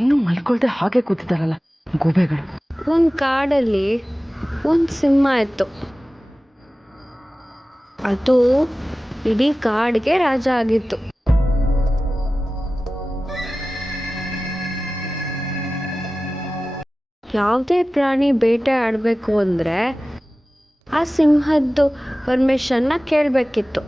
ಇನ್ನೂ ಮಲ್ಕೊಳ್ದೆ ಹಾಗೆ ಕೂತಿದ್ದಾರಲ್ಲ ಗೂಬೆಗಳು. ಒಂದು ಕಾಡಲ್ಲಿ ಒಂದು ಸಿಂಹ ಇತ್ತು. ಅದು ಇಡೀ ಕಾಡಿಗೆ ರಾಜ ಆಗಿತ್ತು. ಯಾವುದೇ ಪ್ರಾಣಿ ಬೇಟೆ ಆಡಬೇಕು ಅಂದರೆ ಆ ಸಿಂಹದ್ದು ಪರ್ಮಿಷನ್ನ ಕೇಳಬೇಕಿತ್ತು.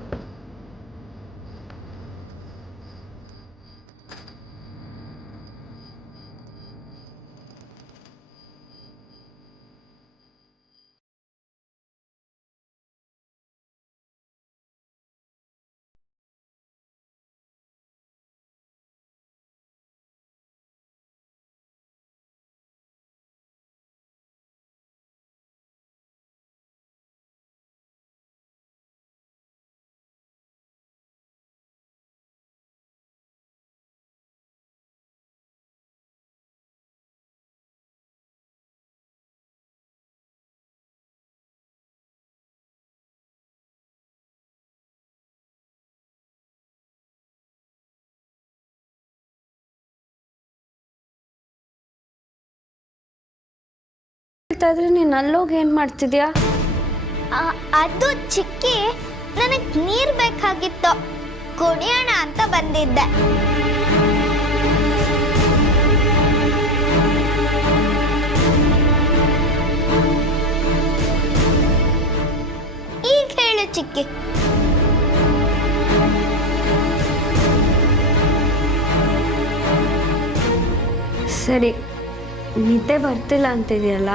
ಆದ್ರೆ ನೀನು ಅಲ್ಲೋಗಿ ಏನು ಮಾಡ್ತಿದ್ಯಾ? ಅದು ಚಿಕ್ಕಿ, ನನಗೆ ನೀರು ಬೇಕಾಗಿತ್ತು, ಕುಡಿಯೋಣ ಅಂತ ಬಂದಿದ್ದೆ. ಈಗ ಹೇಳು ಚಿಕ್ಕಿ. ಸರಿ, ನಿದ್ದೆ ಬರ್ತಿಲ್ಲ ಅಂತಿದೆಯಲ್ಲ,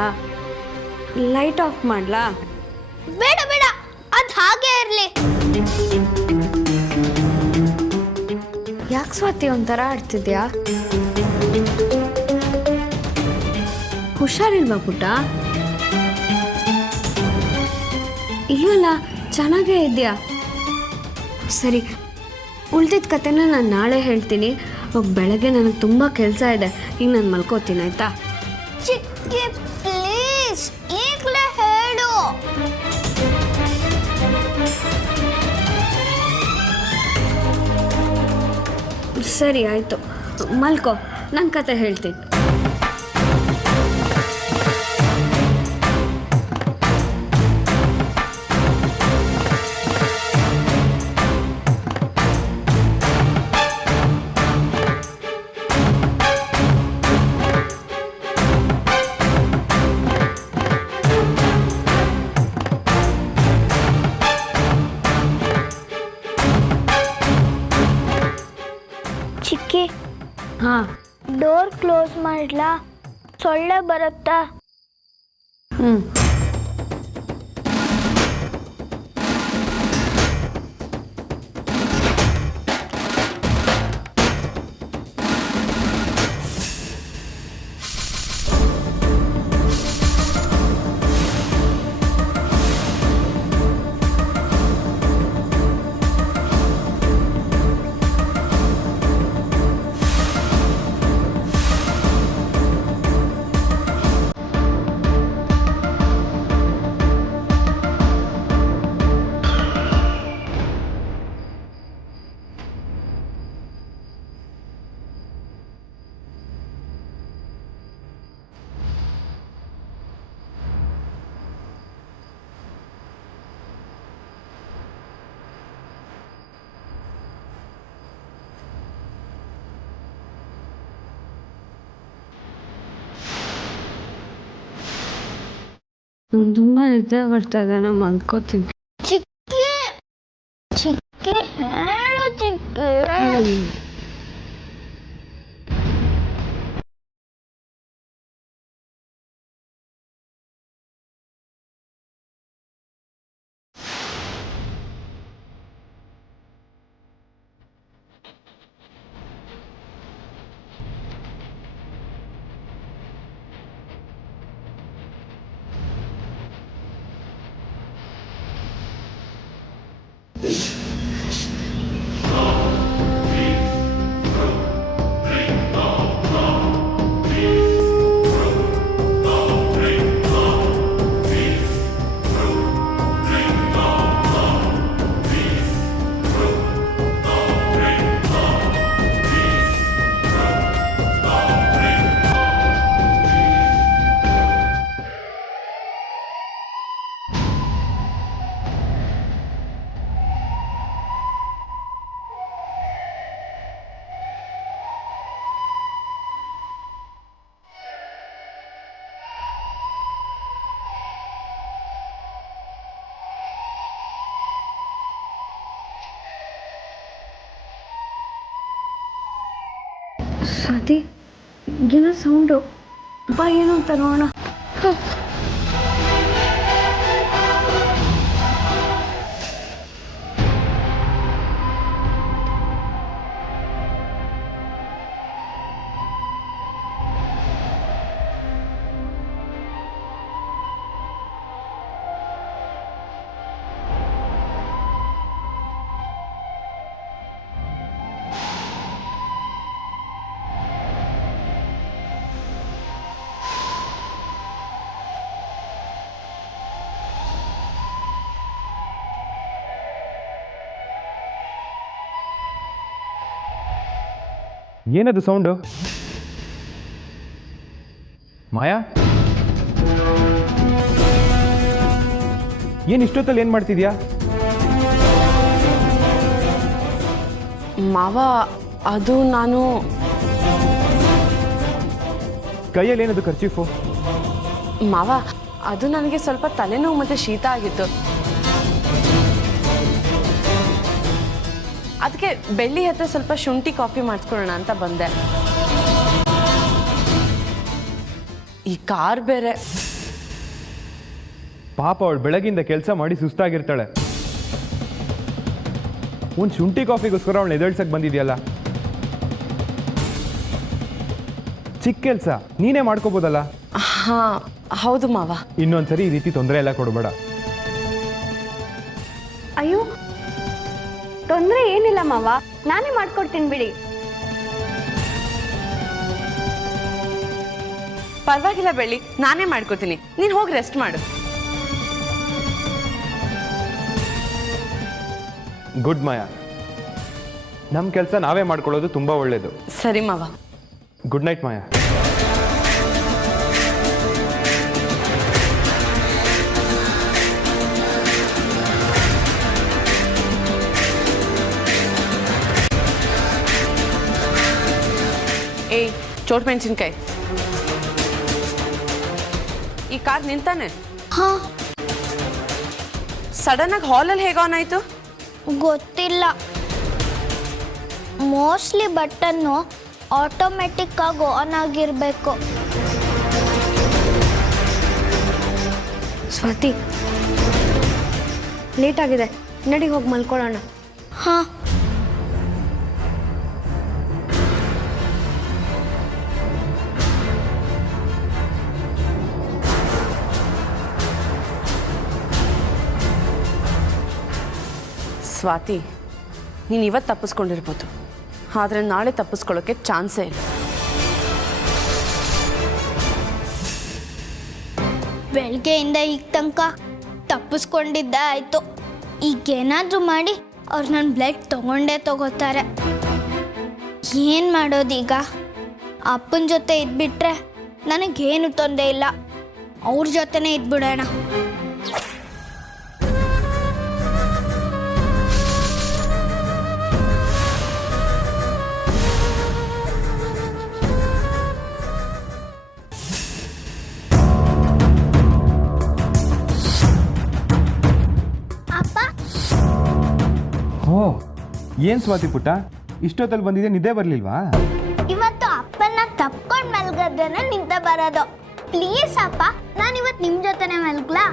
ಲೈಟ್ ಆಫ್ ಮಾಡ್ಲಾ? ಬೇಡ ಬೇಡ, ಅದು ಹಾಗೆ ಇರಲಿ. ಯಾಕೆ ಸ್ವಾತಿ ಒಂಥರ ಆಡ್ತಿದ್ಯಾ? ಹುಷಾರಿಲ್ವಾ ಪುಟ್ಟ? ಇಲ್ಲಲ್ಲ, ಚೆನ್ನಾಗೇ ಇದೆಯಾ. ಸರಿ, ಉಳ್ದಿದ್ದ ಕತೆನ ನಾನು ನಾಳೆ ಹೇಳ್ತೀನಿ. ಬೆಳಗ್ಗೆ ನನಗೆ ತುಂಬ ಕೆಲಸ ಇದೆ. ಈಗ ನಾನು ಮಲ್ಕೋತೀನಿ, ಆಯಿತಾ? ಚಿಕ್ಕಿ ಪ್ಲೀಸ್, ಈಗಲೇ ಹೇಳು. ಸರಿ ಆಯಿತು, ಮಲ್ಕೋ, ನನ್ನ ಕತೆ ಹೇಳ್ತೀನಿ. ಚಿಕ್ಕಿ, ಹಾಂ, ಡೋರ್ ಕ್ಲೋಸ್ ಮಾಡ್ಲಾ? ಸೊಳ್ಳೆ ಬರುತ್ತಾ? ಹ್ಞೂ. ತುಂಬ ನಿದ್ದೆ ಬರ್ತಾ ಇದೆ, ನಾನು ಮಲ್ಕೋತೀನಿ. ಚಿಕ್ಕಿ ಚಿಕ್ಕಿ ಹೇಳು ಚಿಕ್ಕಿ. ಸ್ವಾತಿ ಏನೋ ಸೌಂಡು ಬಾ ಏನು ಅಂತ ನೋಡೋಣ. ಏನದು ಸೌಂಡು? ಮಾಯಾ, ಏನು ಇಷ್ಟೊತ್ತಲ್ಲಿ ಏನು ಮಾಡ್ತಿದ್ಯಾ? ಮಾವ, ಅದು ನಾನು ಕೈಯಲ್ಲಿ ಏನದು ಖರ್ಚೀಫು? ಮಾವ, ಅದು ನನಗೆ ಸ್ವಲ್ಪ ತಲೆನೋವು ಮತ್ತು ಶೀತ ಆಗಿತ್ತು. ಅದಕ್ಕೆ ಬೆಳ್ಳಿ ಹತ್ರ ಸ್ವಲ್ಪ ಶುಂಠಿ ಕಾಫಿ ಮಾಡಿಸ್ಕೊಳ್ಳೋಣ ಅಂತ ಬಂದೆ. ಈ ಕಾರ್ ಬೇರೆ. ಪಾಪ ಅವಳು ಬೆಳಗಿಂದ ಕೆಲಸ ಮಾಡಿ ಸುಸ್ತಾಗಿರ್ತಾಳೆ. ಒಂದು ಶುಂಠಿ ಕಾಫಿಗೋಸ್ಕರ ಅವಳು ಎದಳ್ಸಕ್ಕೆ ಬಂದಿದ್ಯಲ್ಲ. ಚಿಕ್ಕ ಕೆಲಸ ನೀನೇ ಮಾಡ್ಕೋಬೋದಲ್ಲ. ಹಾಂ ಹೌದು ಮಾವ. ಇನ್ನೊಂದ್ಸರಿ ಈ ರೀತಿ ತೊಂದರೆ ಎಲ್ಲ ಕೊಡಬೇಡ. ಅಯ್ಯೋ ತೊಂದರೆ ಏನಿಲ್ಲ ಮಾವ, ನಾನೇ ಮಾಡ್ಕೊಡ್ತೀನಿ ಬಿಡಿ. ಪರವಾಗಿಲ್ಲ ಬೆಳ್ಳಿ, ನಾನೇ ಮಾಡ್ಕೊತೀನಿ. ನೀನು ಹೋಗಿ ರೆಸ್ಟ್ ಮಾಡು. ಗುಡ್ ಮಾಯಾ, ನಮ್ಮ ಕೆಲಸ ನಾವೇ ಮಾಡ್ಕೊಳ್ಳೋದು ತುಂಬ ಒಳ್ಳೆಯದು. ಸರಿ ಮಾವ. ಗುಡ್ ನೈಟ್ ಮಾಯಾ. ಏಯ್ ಚೋಟ್ ಮೆಣಸಿನ್ಕಾಯಿ, ಈ ಕಾರ್ ನಿಂತಾನೆ. ಹಾಂ, ಸಡನ್ ಆಗಿ ಹಾಲಲ್ಲಿ ಹೇಗೆ ಆನ್ ಆಯ್ತು? ಗೊತ್ತಿಲ್ಲ. ಮೋಸ್ಟ್ಲಿ ಬಟನ್ನು ಆಟೋಮೆಟಿಕ್ ಆಗಿ ಆನ್ ಆಗಿರಬೇಕು. ಸ್ವಾತಿ ಲೇಟ್ ಆಗಿದೆ, ನಡಿ ಹೋಗಿ ಮಲ್ಕೊಳ್ಳೋಣ. ಹಾಂ, ಸ್ವಾತಿ, ನೀನು ಇವತ್ತು ತಪ್ಪಿಸ್ಕೊಂಡಿರ್ಬೋದು, ಆದರೆ ನಾಳೆ ತಪ್ಪಿಸ್ಕೊಳ್ಳೋಕ್ಕೆ ಚಾನ್ಸೇ ಇಲ್ಲ. ಬೆಳಗ್ಗೆಯಿಂದ ಈಗ ತನಕ ತಪ್ಪಿಸ್ಕೊಂಡಿದ್ದೆ ಆಯಿತು. ಈಗೇನಾದರೂ ಮಾಡಿ ಅವ್ರು ನನ್ನ ಬ್ಲಡ್ ತಗೋತಾರೆ. ಏನು ಮಾಡೋದೀಗ? ಅಪ್ಪನ ಜೊತೆ ಇದ್ಬಿಟ್ರೆ ನನಗೇನು ತೊಂದರೆ ಇಲ್ಲ, ಅವ್ರ ಜೊತೆನೇ ಇದ್ಬಿಡೋಣ. ಓ, ಏನು ಸ್ವಾತಿ ಪುಟ್ಟ, ಇಷ್ಟೊತ್ತಲ್ಲಿ ಬಂದಿದೆ, ನಿದ್ದೆ ಬರಲಿಲ್ವಾ? ಇವತ್ತು ಅಪ್ಪನ ತಪ್ಕೊಂಡು ಮಲ್ಗದ್ರೇನೆ ನಿದ್ದೆ ಬರೋದು. ಪ್ಲೀಸ್ ಅಪ್ಪ, ನಾನು ಇವತ್ತು ನಿಮ್ಮ ಜೊತೆನೆ ಮಲ್ಗ್ಲಾ?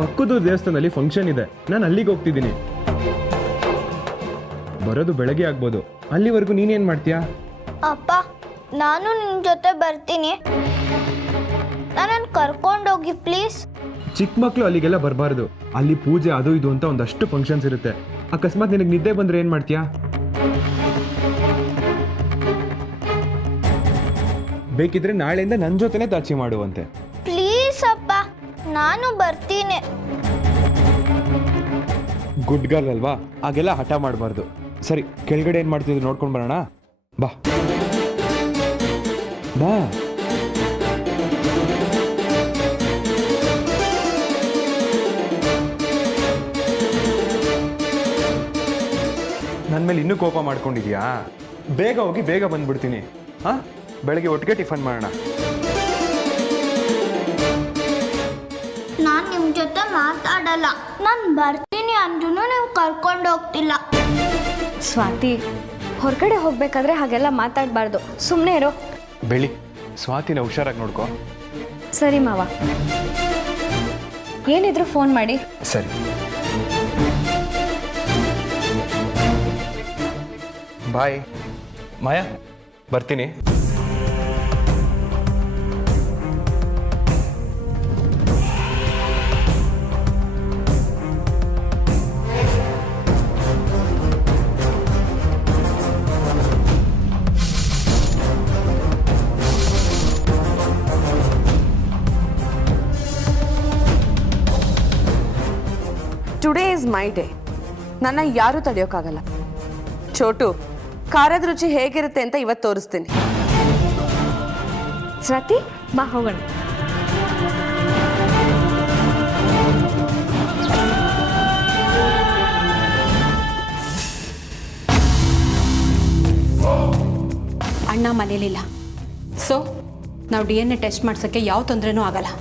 ಪಕ್ಕದ ದೇವಸ್ಥಾನದಲ್ಲಿ ಫಂಕ್ಷನ್ ಇದೆ, ನಾನು ಅಲ್ಲಿಗೆ ಹೋಗ್ತಿದ್ದೀನಿ. ಬರೋದು ಬೆಳಗ್ಗೆ ಆಗ್ಬೋದು, ಅಲ್ಲಿವರೆಗೂ ನೀನೇನು ಮಾಡ್ತೀಯಾ? ಅಪ್ಪ, ನಾನು ನಿಮ್ಮ ಜೊತೆ ಬರ್ತೀನಿ, ನನ್ನನ್ನು ಕರ್ಕೊಂಡೋಗಿ ಪ್ಲೀಸ್. ಚಿಕ್ಕ ಮಕ್ಕಳು ಅಲ್ಲಿಗೆಲ್ಲ ಬರಬಾರ್ದು. ಅಲ್ಲಿ ಪೂಜೆ ಅದು ಇದು ಅಂತ ಒಂದಷ್ಟು ಫಂಕ್ಷನ್ಸ್ ಇರುತ್ತೆ. ಅಕಸ್ಮಾತ್ ನಿನಗೆ ನಿದ್ದೆ ಬಂದರೆ ಏನು ಮಾಡ್ತೀಯಾ? ಬೇಕಿದ್ರೆ ನಾಳೆಯಿಂದ ನನ್ನ ಜೊತೆನೇ ತಾಚಿ ಮಾಡುವಂತೆ. ಪ್ಲೀಸ್ ಅಪ್ಪ, ನಾನು ಬರ್ತೀನಿ. ಗುಡ್ ಗರ್ಲ್ ಅಲ್ವಾ, ಹಾಗೆಲ್ಲ ಹಠ ಮಾಡಬಾರ್ದು. ಸರಿ, ಕೆಳಗಡೆ ಏನು ಮಾಡ್ತಿದ್ರು ನೋಡ್ಕೊಂಡು ಬರೋಣ. ಬಾ ಬಾ. ನನ್ನ ಮೇಲೆ ಇನ್ನೂ ಕೋಪ ಮಾಡ್ಕೊಂಡಿದ್ಯಾ? ಬೇಗ ಹೋಗಿ ಬೇಗ ಬಂದ್ಬಿಡ್ತೀನಿ. ಹಾಂ, ಬೆಳಗ್ಗೆ ಒಟ್ಟಿಗೆ ಟಿಫನ್ ಮಾಡೋಣ. ನಾನು ಜೊತೆ ಮಾತಾಡಲ್ಲ. ನಾನು ಬರ್ತೀನಿ ಅಂದ್ರೂ ನೀವು ಕರ್ಕೊಂಡು ಹೋಗ್ತಿಲ್ಲ. ಸ್ವಾತಿ, ಹೊರಗಡೆ ಹೋಗ್ಬೇಕಾದ್ರೆ ಹಾಗೆಲ್ಲ ಮಾತಾಡಬಾರ್ದು. ಸುಮ್ಮನೆ ಇರೋ. ಬೆಳಿ, ಸ್ವಾತಿನ ಹುಷಾರಾಗಿ ನೋಡ್ಕೋ. ಸರಿ ಮಾವ, ಏನಿದ್ರು ಫೋನ್ ಮಾಡಿ. ಸರಿ, ಬಾಯ್. ಮಾಯಾ, ಬರ್ತೀನಿ. Today is my day. ನನ್ನ ಯಾರೂ ತಡೆಯೋಕ್ಕಾಗಲ್ಲ. ಚೋಟು, ಖಾರದ ರುಚಿ ಹೇಗಿರುತ್ತೆ ಅಂತ ಇವತ್ತು ತೋರಿಸ್ತೀನಿ. ಸ್ವಾತಿ, ಬಾ ಹೋಗೋಣ. ಅಣ್ಣ ಮನೇಲಿಲ್ಲ, ಸೊ ನಾವು DNA ಟೆಸ್ಟ್ ಮಾಡ್ಸೋಕ್ಕೆ ಯಾವ ತೊಂದರೆನೂ ಆಗಲ್ಲ.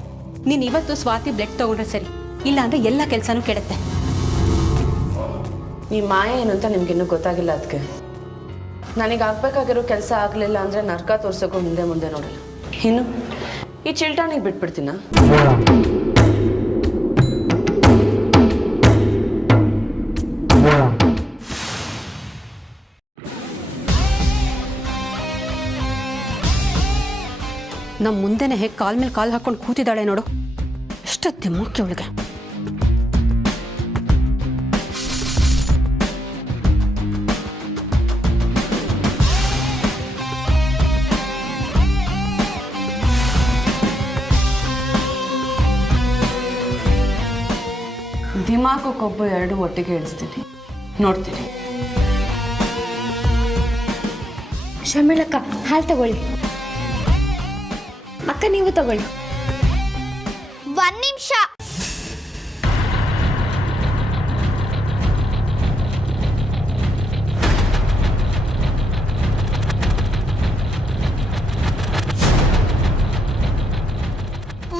ನೀನು ಇವತ್ತು ಸ್ವಾತಿ ಬ್ಲಡ್ ತೊಗೊಂಡ್ರೆ ಸರಿ, ಇಲ್ಲ ಅಂದರೆ ಎಲ್ಲ ಕೆಲಸನೂ ಕೆಡುತ್ತೆ. ಈ ಮಾಯ ಏನು ಅಂತ ನಿಮ್ಗಿನ್ನೂ ಗೊತ್ತಾಗಿಲ್ಲ. ಅದಕ್ಕೆ ನನಗೆ ಆಗ್ಬೇಕಾಗಿರೋ ಕೆಲಸ ಆಗಲಿಲ್ಲ ಅಂದರೆ ನರ್ಕ ತೋರ್ಸೋಕ್ಕೂ ಮುಂದೆ ಮುಂದೆ ನೋಡಲ್ಲ. ಇನ್ನು ಈ ಚಿಲ್ಟಾನಿಗೆ ಬಿಟ್ಬಿಡ್ತೀನ. ನಮ್ಮ ಮುಂದೆನೇ ಹೇಗೆ ಕಾಲ್ ಮೇಲೆ ಕಾಲು ಹಾಕ್ಕೊಂಡು ಕೂತಿದ್ದಾಳೆ ನೋಡು. ಎಷ್ಟೊತ್ತಿ ಮುಖ್ಯ ಒಳಗೆ. ದಿಮಾಕು ಕೊಬ್ಬು ಎರಡು ಒಟ್ಟಿಗೆ ಇಳಿಸ್ತೀನಿ, ನೋಡ್ತೀನಿ. ಶರ್ಮಿಳಕ್ಕ, ಹಾಲು ತಗೊಳ್ಳಿ. ಅಕ್ಕ, ನೀವು ತಗೊಳ್ಳಿ. 1 ನಿಮಿಷ.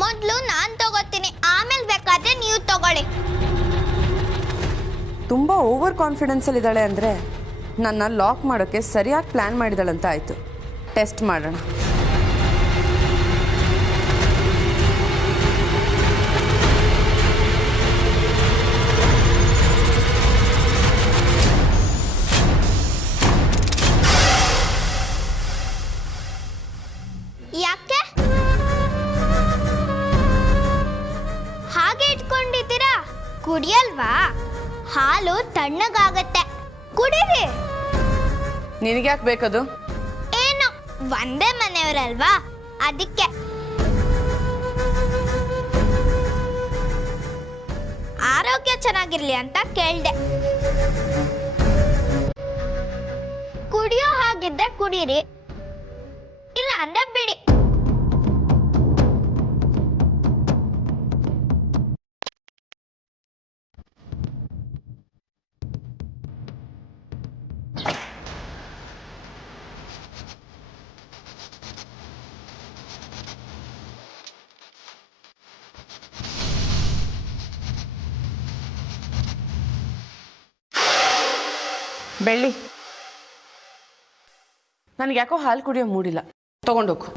ಮೊದಲು ನಾನು ತಗೋತೀನಿ, ಆಮೇಲೆ ಬೇಕಾದ್ರೆ ನೀವು ತಗೊಳ್ಳಿ. ತುಂಬ ಓವರ್ ಕಾನ್ಫಿಡೆನ್ಸಲ್ಲಿ ಇದ್ದಾಳೆ ಅಂದರೆ ನನ್ನ ಲಾಕ್ ಮಾಡೋಕ್ಕೆ ಸರಿಯಾಗಿ ಪ್ಲ್ಯಾನ್ ಮಾಡಿದಾಳಂತ ಆಯಿತು. ಟೆಸ್ಟ್ ಮಾಡೋಣ. ಯಾಕೆ ಹಾಗೆ ಇಟ್ಕೊಂಡಿದ್ದೀರಾ? ಕುಡಿಯಲ್ವಾ? ಹಾಲು ತಣ್ಣಗಾಗತ್ತೆ, ಕುಡೀರಿ. ನಿನಗ್ಯಾಕೆ ಬೇಕದು? ಏನು, ಒಂದೇ ಮನೆಯವರಲ್ವಾ, ಅದಕ್ಕೆ. ಆರೋಗ್ಯ ಚೆನ್ನಾಗಿರ್ಲಿ ಅಂತ ಕೇಳ್ದೆ. ಕುಡಿಯೋ ಹಾಗಿದ್ದೆ ಕುಡೀರಿ, ಇಲ್ಲ ಅಂದ್ರೆ ಬಿಡಿ. ಬೆಳ್ಳಿ, ನನಗೆ ಯಾಕೋ ಹಾಲು ಕುಡಿಯೋ ಮೂಡಿಲ್ಲ, ತಗೊಂಡೋಗು.